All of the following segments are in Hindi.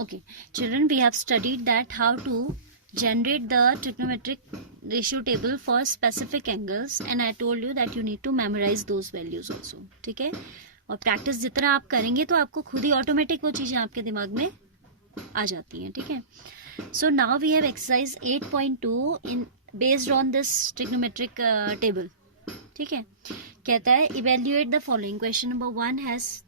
Okay, children, we have studied that how to generate the trigonometric ratio table for specific angles, and I told you that you need to memorize those values also. ठीक है, और प्रैक्टिस जितना आप करेंगे तो आपको खुद ही ऑटोमेटिक वो चीज़ें आपके दिमाग में आ जाती हैं. ठीक है, so now we have exercise 8.2 in based on this trigonometric table. ठीक है, कहता है evaluate the following. Question number 1 has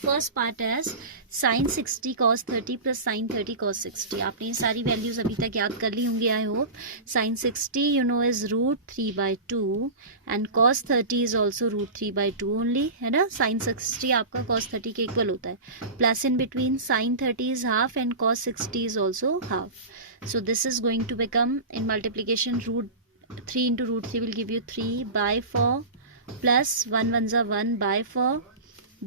first part as sine 60 cos 30 plus sine 30 cos 60. आपने ये सारी वैल्यूज अभी तक याद कर ली होंगी I hope. Sine 60 you know is √3/2 and cos 30 is also √3/2 only, है ना. साइन 60 आपका कॉस 30 के इक्वल होता है. Plus in between sine 30 is half and cos 60 is also half. So this is going to become in multiplication √3 into √3 will give you 3/4 plus 1 ones are 1/4.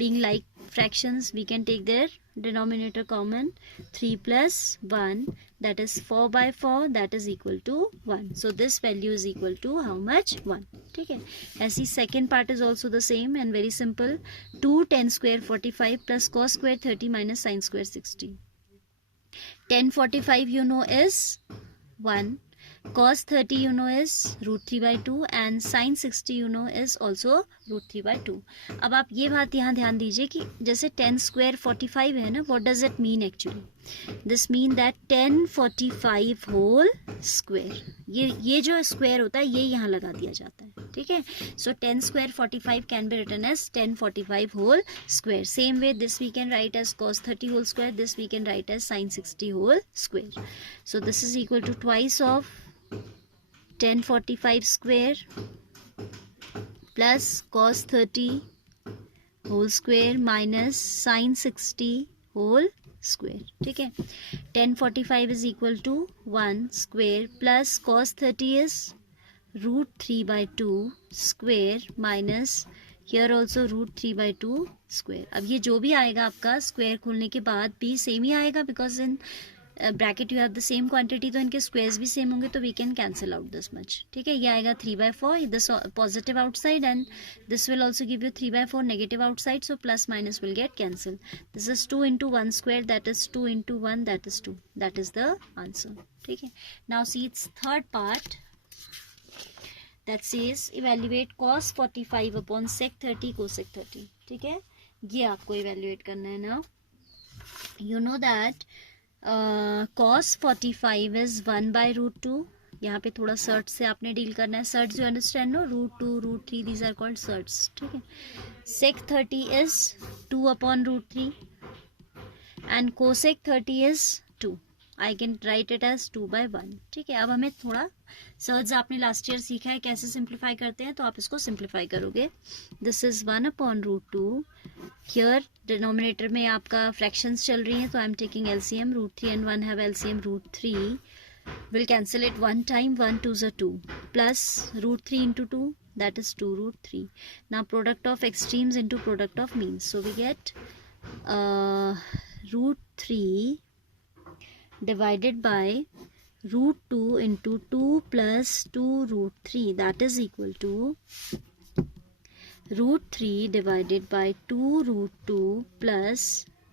Being like fractions, we can take their denominator common. 3 plus 1, that is 4/4, that is equal to 1. So this value is equal to how much? 1. ठीक है, ऐसी second part is also the same and very simple. 2 tan square 45 plus cos square 30 minus sin square 60. Tan 45 you know is 1. Cos 30 you know is √3/2 and sin 60 you know is also √3/2. अब आप ये बात यहाँ ध्यान दीजिए कि जैसे 10 square 45 है ना, what does it mean actually? This mean that 1045 whole square. ये जो square होता है ये यहाँ लगा दिया जाता है. ठीक है, so 10 square 45 can be written as 1045 whole square. Same way this we can write as cos 30 whole square. This we can write as sin 60 whole square. So this is equal to twice of 1045 square plus cos 30 whole square minus sin 60 whole square. ठीक है, 1045 is equal to 1 square plus cos 30 is √3/2 square minus here also √3/2 square. अब ये जो भी आएगा आपका स्क्वायर खोलने के बाद भी सेम ही आएगा because in bracket you have the same quantity, तो इनके स्क्वायर्स भी सेम होंगे तो we can cancel out this much. ठीक है, ये आएगा 3/4 this positive outside and this will also give you 3/4 negative outside, so plus minus will get cancel. This is 2 into 1 square, that is 2 into 1, that is 2. That is the answer. ठीक है, now see it's third part that says evaluate cos 45 upon sec 30 cosec 30. ठीक है, ये आपको evaluate करना है ना. You know that cos 45 is 1/√2. यहाँ पे थोड़ा सर्ट से आपने डील करना है. Surds you understand no, √2 √3 these are called surds. ठीक है, sec 30 is 2/√3 and cosec 30 is 2. I can write it as 2/1. ठीक है, अब हमें थोड़ा सर्च आपने लास्ट ईयर सीखा है कैसे सिंप्लीफाई करते हैं, तो आप इसको सिंप्लीफाई करोगे. This is 1/√2. हियर डिनोमिनेटर में आपका फ्रैक्शंस चल रही हैं, तो I am taking LCM. √3 and 1 have LCM √3. We'll cancel it one time. 1 2s are 2 plus √3 into 2, that is 2√3. Now product of extremes into product of means, so we get √3 divided by √2 into 2 plus 2√3, that is equal to √3 divided by 2√2 plus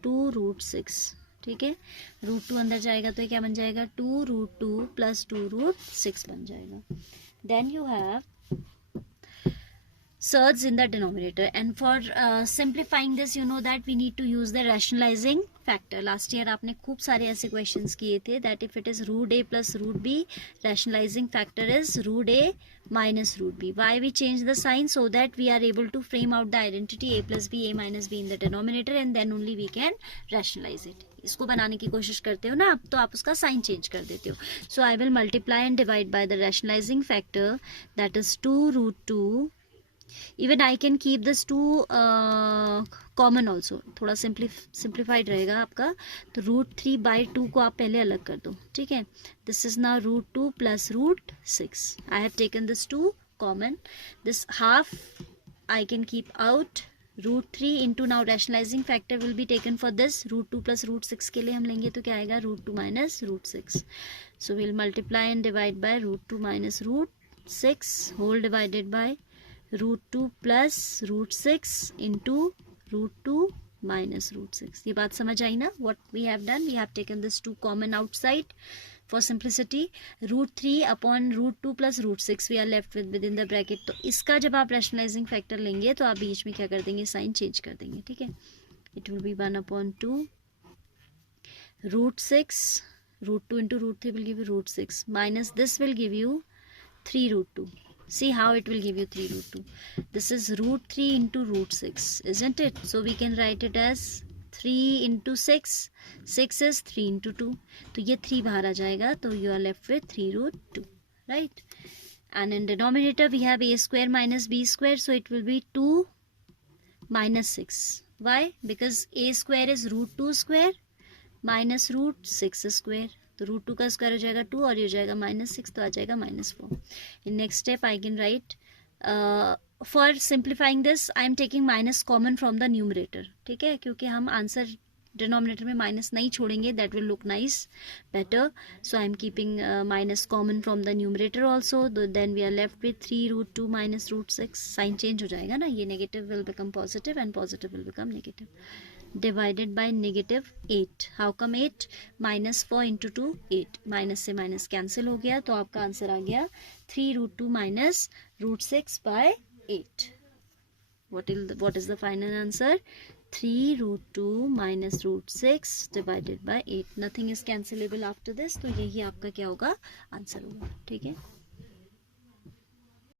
2√6. ठीक है, √2 अंदर जाएगा तो क्या बन जाएगा, 2√2 plus 2√6 बन जाएगा. Then you have surds in the denominator, and for simplifying this you know that we need to use the rationalizing factor. Last year आपने खूब सारे ऐसे questions किए थे that if it is √a plus √b, rationalizing factor is √a minus √b. Why we change the sign? So that we are able to frame out the identity a plus b, a minus b in the denominator, and then only we can rationalize it. इसको बनाने की कोशिश करते हो ना आप, तो आप उसका साइन चेंज कर देते हो. So I will multiply and divide by the rationalizing factor, that is 2√2. Even I can keep this 2 common also, थोड़ा simplified रहेगा आपका. तो √3/2 को आप पहले अलग कर दो. ठीक है, this is now √2 plus √6. I have taken this 2 common. This half I can keep out. √3 into now rationalizing factor will be taken for this. √2 plus √6 के लिए हम लेंगे तो क्या आएगा, √2 minus √6. So we'll multiply and divide by √2 minus √6 whole divided by √2 plus √6 into √2 minus root 6. ये बात समझ आई ना? What we have done, we have taken this 2 common outside for simplicity. root 3 upon root 2 plus root 6 we are left with within the bracket. तो इसका जब आप rationalizing factor लेंगे तो आप बीच में क्या कर देंगे, साइन चेंज कर देंगे, ठीक है. It will be 1 upon 2 root 6, root 2 into root 3 will give you root 6, minus this will give you 3 root 2. See how it will give you 3 root 2. This is root 3 into root 6, isn't it? So we can write it as 3 into 6. 6 is 3 into 2. तो ये 3 बाहर आ जाएगा, तो you are left with 3 root 2, right? And in denominator we have a square minus b square, so it will be 2 minus 6. Why? Because a square is root 2 square minus root 6 square. तो रूट 2 का स्क्वायर हो जाएगा 2 और ये हो जाएगा -6, तो आ जाएगा -4. In next step I can right, for simplifying this I am taking minus common from the numerator, ठीक है, क्योंकि हम आंसर डिनोमिनेटर में माइनस नहीं छोड़ेंगे, that will look nice better. So I am keeping minus common from the numerator also. Then we are left with 3 root 2 minus root 6. Sign change हो जाएगा ना, ये negative will become positive and positive will become negative. Divided by -8. How come 8? -4 into 2 8. Minus से माइनस कैंसिल हो गया, तो आपका आंसर आ गया 3 root 2 minus root 6 by 8. What is the final answer? 3 root 2 minus root 6 divided by 8. Nothing is cancelable after this. तो यही आपका क्या होगा, आंसर होगा, ठीक है.